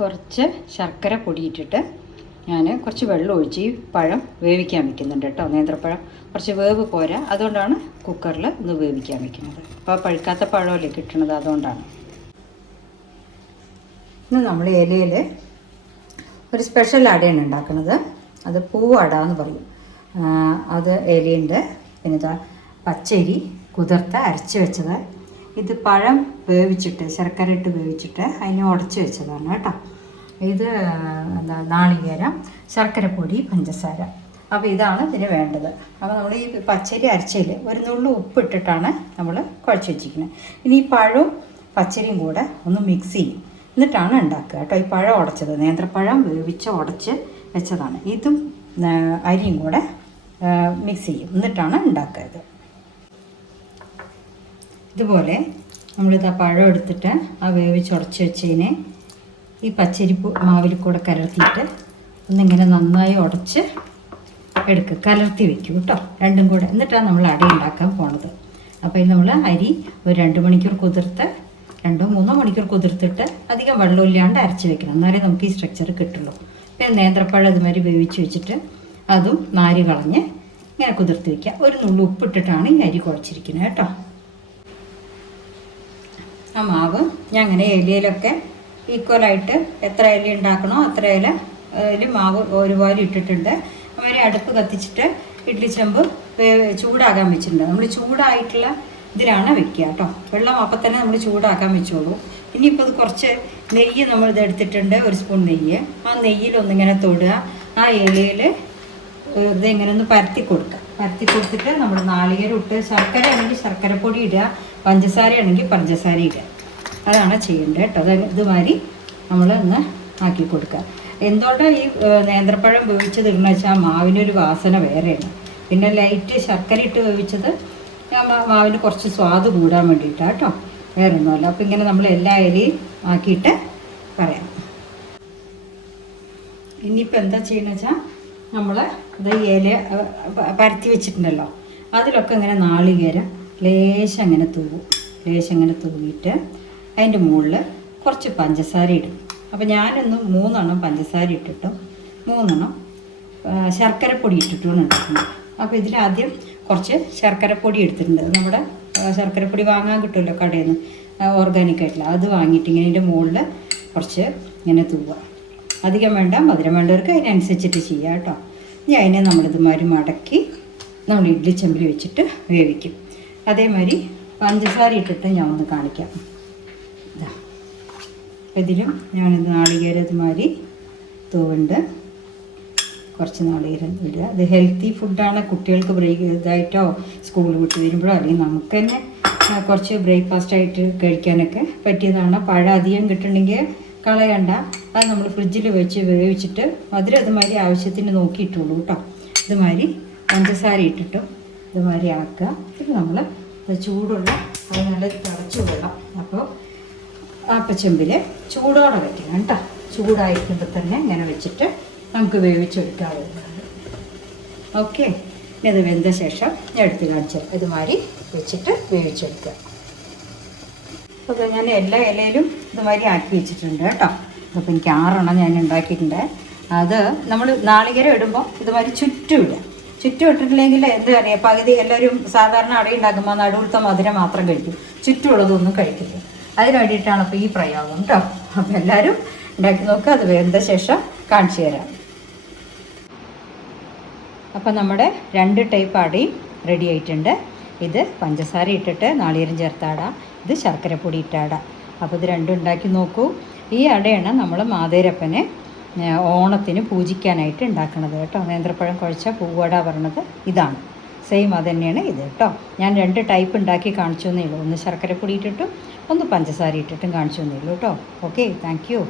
കുറച്ച് ശർക്കര പൊടിയിട്ടിട്ട് ഞാൻ കുറച്ച് വെള്ളം ഒഴിച്ച് ഈ പഴം വേവിക്കാൻ വെക്കുന്നുണ്ട് കേട്ടോ. നേന്ത്രപ്പഴം കുറച്ച് വേവ് പോരാ, അതുകൊണ്ടാണ് കുക്കറിൽ ഇത് വേവിക്കാൻ വെക്കുന്നത്. അപ്പോൾ പഴുക്കാത്ത പഴമല്ലേ കിട്ടണത്, അതുകൊണ്ടാണ്. ഇന്ന് നമ്മൾ ഇലയിൽ ഒരു സ്പെഷ്യൽ അടയാണ് ഉണ്ടാക്കുന്നത്. അത് പൂവട എന്ന് പറയും. അത് ഇലയുണ്ട്. പിന്നെ ഇതാ പച്ചരി കുതിർത്ത് അരച്ച് വെച്ചത്. ഇത് പഴം വേവിച്ചിട്ട് ശർക്കര ഇട്ട് വേവിച്ചിട്ട് അതിനെ ഉടച്ച് വെച്ചതാണ് കേട്ടോ. ഇത് എന്താ നാളികേരം, ശർക്കരപ്പൊടി, പഞ്ചസാര. അപ്പോൾ ഇതാണ് ഇതിന് വേണ്ടത്. അപ്പോൾ നമ്മൾ ഈ പച്ചരി അരച്ചതിൽ ഒരു നുള്ളു ഉപ്പിട്ടിട്ടാണ് നമ്മൾ കുഴച്ച് വെച്ചിരിക്കുന്നത്. ഇനി ഈ പഴവും പച്ചരിയും കൂടെ ഒന്ന് മിക്സ് ചെയ്യും, എന്നിട്ടാണ് ഉണ്ടാക്കുക കേട്ടോ. ഈ പഴം ഉടച്ചത് നേന്ത്രപ്പഴം വേവിച്ച് ഉടച്ച് വെച്ചതാണ്. ഇതും അരിയും കൂടെ മിക്സ് ചെയ്യും, എന്നിട്ടാണ് ഉണ്ടാക്കുക. ഇതുപോലെ നമ്മളിതാ പഴം എടുത്തിട്ട് ആ വേവിച്ച് ഉടച്ച് വെച്ചതിനെ ഈ പച്ചരി മാവിൽ കൂടെ കലർത്തിയിട്ട് ഒന്നിങ്ങനെ നന്നായി ഉടച്ച് എടുക്കുക, കലർത്തി വെക്കും കേട്ടോ രണ്ടും കൂടെ. എന്നിട്ടാണ് നമ്മൾ അട ഉണ്ടാക്കാൻ പോണത്. അപ്പോൾ ഇത് നമ്മൾ അരി ഒരു 2 മണിക്കൂർ കുതിർത്ത് 2-3 മണിക്കൂർ കുതിർത്തിട്ട് അധികം വെള്ളമില്ലാണ്ട് അരച്ച് വെക്കണം, എന്നാലേ നമുക്ക് ഈ സ്ട്രക്ചർ കിട്ടുള്ളൂ. പിന്നെ നേന്ത്രപ്പഴം ഇതുമാതിരി വേവിച്ച് വെച്ചിട്ട് അതും നാര് കളഞ്ഞ് ഇങ്ങനെ കുതിർത്ത് വയ്ക്കുക. ഒരു നുള്ളു ഉപ്പിട്ടിട്ടാണ് ഈ അരി കുഴച്ചിരിക്കുന്നത് കേട്ടോ. ആ മാവ് ഞാൻ അങ്ങനെ ഇലയിലൊക്കെ ഈക്വലായിട്ട് എത്ര ഇല ഉണ്ടാക്കണോ അത്ര ഇല മാവ് ഒരുപാട് ഇട്ടിട്ടുണ്ട്. അതുമാതിരി അടുപ്പ് കത്തിച്ചിട്ട് ഇഡ്ഡലി ചെമ്പ് ചൂടാകാൻ വെച്ചിട്ടുണ്ട്. നമ്മൾ ചൂടായിട്ടുള്ള ഇതിലാണ് വെക്കുക കേട്ടോ. വെള്ളം അപ്പം തന്നെ നമ്മൾ ചൂടാക്കാൻ വെച്ചോളൂ. ഇനിയിപ്പോൾ ഇത് കുറച്ച് നെയ്യ് നമ്മളിത് എടുത്തിട്ടുണ്ട്, ഒരു സ്പൂൺ നെയ്യ്. ആ നെയ്യിലൊന്നിങ്ങനെ തൊടുക. ആ ഇലയിൽ ഇതിങ്ങനെ ഒന്ന് പരത്തി കൊടുക്കുക. പരത്തി കൊടുത്തിട്ട് നമ്മൾ നാളികേരം ഇട്ട്, ശർക്കര ആണെങ്കിൽ ശർക്കരപ്പൊടി ഇടുക, പഞ്ചസാര ആണെങ്കിൽ പഞ്ചസാര ഇടുക. അതാണ് ചെയ്യേണ്ടത് കേട്ടോ. അത് ഇതുമാതിരി നമ്മൾ ഒന്ന് ആക്കി കൊടുക്കുക. എന്തുകൊണ്ടാണ് ഈ നേന്ത്രപ്പഴം വേവിച്ചത് ഇടണമെന്ന് വെച്ചാൽ മാവിനൊരു വാസന വേറെയാണ്. പിന്നെ ലൈറ്റ് ശർക്കര ഇട്ട് വേവിച്ചത് മാവിന് കുറച്ച് സ്വാദ് കൂടാൻ വേണ്ടിയിട്ടാണ് കേട്ടോ, വേറെ ഒന്നുമല്ല. അപ്പോൾ ഇങ്ങനെ നമ്മൾ എല്ലാ ഇലയും ആക്കിയിട്ട് പറയാം. ഇനിയിപ്പോൾ എന്താ ചെയ്യണമെന്ന് വെച്ചാൽ നമ്മൾ ഇത് ഇല പരത്തി വെച്ചിട്ടുണ്ടല്ലോ, അതിലൊക്കെ ഇങ്ങനെ നാളികേരം ലേശം അങ്ങനെ തൂവിയിട്ട് അതിൻ്റെ മുകളിൽ കുറച്ച് പഞ്ചസാര ഇടും. അപ്പോൾ ഞാനൊന്ന് 3 എണ്ണം പഞ്ചസാര ഇട്ടിട്ടും 3 എണ്ണം ശർക്കരപ്പൊടി ഇട്ടിട്ടുമാണ് ഉണ്ടാക്കുന്നത്. അപ്പോൾ ഇതിലാദ്യം കുറച്ച് ശർക്കരപ്പൊടി എടുത്തിട്ടുണ്ട്. നമ്മുടെ ശർക്കരപ്പൊടി വാങ്ങാൻ കിട്ടുമല്ലോ കടയിൽ നിന്ന്, ഓർഗാനിക് ആയിട്ടുള്ള അത് വാങ്ങിയിട്ട് ഇങ്ങനെ ഇതിൻ്റെ മുകളിൽ കുറച്ച് ഇങ്ങനെ തൂവുക. അധികം വേണ്ട, മധുരം വേണ്ടവർക്ക് അതിനനുസരിച്ചിട്ട് ചെയ്യാം കേട്ടോ. ഇനി അതിനെ നമ്മളിതുമാതിരി മടക്കി നമ്മൾ ഇഡ്ഡലി ചെമ്പിൽ വെച്ചിട്ട് വേവിക്കും. അതേമാതിരി പഞ്ചസാര ഇട്ടിട്ട് ഞാൻ ഒന്ന് കാണിക്കാം. ഇതാ ഇതിലും ഞാനിത് നാളികേരം ഇതുമാതിരി തൂവുണ്ട്, കുറച്ച് നാളികേരം ഇടുക. ഇത് ഹെൽത്തി ഫുഡാണ്. കുട്ടികൾക്ക് ഇതായിട്ടോ സ്കൂൾ വിട്ട് വരുമ്പോഴോ അല്ലെങ്കിൽ നമുക്ക് തന്നെ കുറച്ച് ബ്രേക്ക്ഫാസ്റ്റായിട്ട് കഴിക്കാനൊക്കെ പറ്റിയതാണ്. പഴം അധികം കിട്ടണമെങ്കിൽ കളയണ്ട, അത് നമ്മൾ ഫ്രിഡ്ജിൽ വെച്ച് വേവിച്ചിട്ട് മധുരം ഇതുമാതിരി ആവശ്യത്തിന് നോക്കിയിട്ടുള്ളൂ കേട്ടോ. ഇതുമാതിരി പഞ്ചസാര ഇട്ടിട്ടും ഇതുമാതിരി ആക്കുക. ഇത് നമ്മൾ ചൂടുള്ള അത് നല്ല തിളച്ച് വെള്ളം, അപ്പോൾ ആപ്പച്ചെമ്പിൽ ചൂടോടെ വയ്ക്കണം കേട്ടോ. ചൂടായിരിക്കുമ്പോൾ തന്നെ ഇങ്ങനെ വെച്ചിട്ട് നമുക്ക് വേവിച്ചെടുക്കാവുന്നതാണ്. ഓക്കെ, ഇനി അത് വെന്ത ശേഷം ഞാൻ എടുത്ത് കാണിച്ചാൽ ഇതുമാതിരി വെച്ചിട്ട് വേവിച്ചെടുക്കുക. അപ്പോൾ ഞാൻ എല്ലാ ഇലയിലും ഇതുമാതിരി ആക്കി വെച്ചിട്ടുണ്ട് കേട്ടോ. അപ്പോൾ എനിക്ക് 6 എണ്ണം ഞാൻ ഉണ്ടാക്കിയിട്ടുണ്ട്. അത് നമ്മൾ നാളികേരം ഇടുമ്പോൾ ഇതുമാതിരി ചുറ്റും ഇടുക. ചുറ്റും ഇട്ടിട്ടില്ലെങ്കിൽ എന്താ പറയുക, പകുതി എല്ലാവരും സാധാരണ അട ഉണ്ടാക്കുമ്പോൾ നടുവിലത്തെ മധുരം മാത്രം കഴിക്കും, ചുറ്റുമുള്ളതൊന്നും കഴിക്കില്ല. അതിന് വേണ്ടിയിട്ടാണ് ഇപ്പോൾ ഈ പ്രയോഗം കേട്ടോ. അപ്പോൾ എല്ലാവരും ഉണ്ടാക്കി നോക്കുക. അത് വെന്ത ശേഷം കാണിച്ചു തരാം. അപ്പം നമ്മുടെ 2 ടൈപ്പ് അടയും റെഡി ആയിട്ടുണ്ട്. ഇത് പഞ്ചസാര ഇട്ടിട്ട് നാളികേരം ചേർത്ത അട, ഇത് ശർക്കരപ്പൊടി ഇട്ട അട. അപ്പോൾ ഇത് രണ്ടും ഉണ്ടാക്കി നോക്കൂ. ഈ അടയാണ് നമ്മൾ മാതേരപ്പനെ ഓണത്തിന് പൂജിക്കാനായിട്ട് ഉണ്ടാക്കുന്നത് കേട്ടോ. നേന്ത്രപ്പഴം കുഴച്ച പൂവട പറഞ്ഞത് ഇതാണ്. സെയിം അത് തന്നെയാണ് ഇത് കേട്ടോ. ഞാൻ 2 ടൈപ്പ് ഉണ്ടാക്കി കാണിച്ചു എന്നേ ഉള്ളൂ. ഒന്ന് ശർക്കരപ്പൊടി ഇട്ടിട്ടും ഒന്ന് പഞ്ചസാര ഇട്ടിട്ടും കാണിച്ചു എന്നേ ഉള്ളൂ കേട്ടോ. Okay, thank you.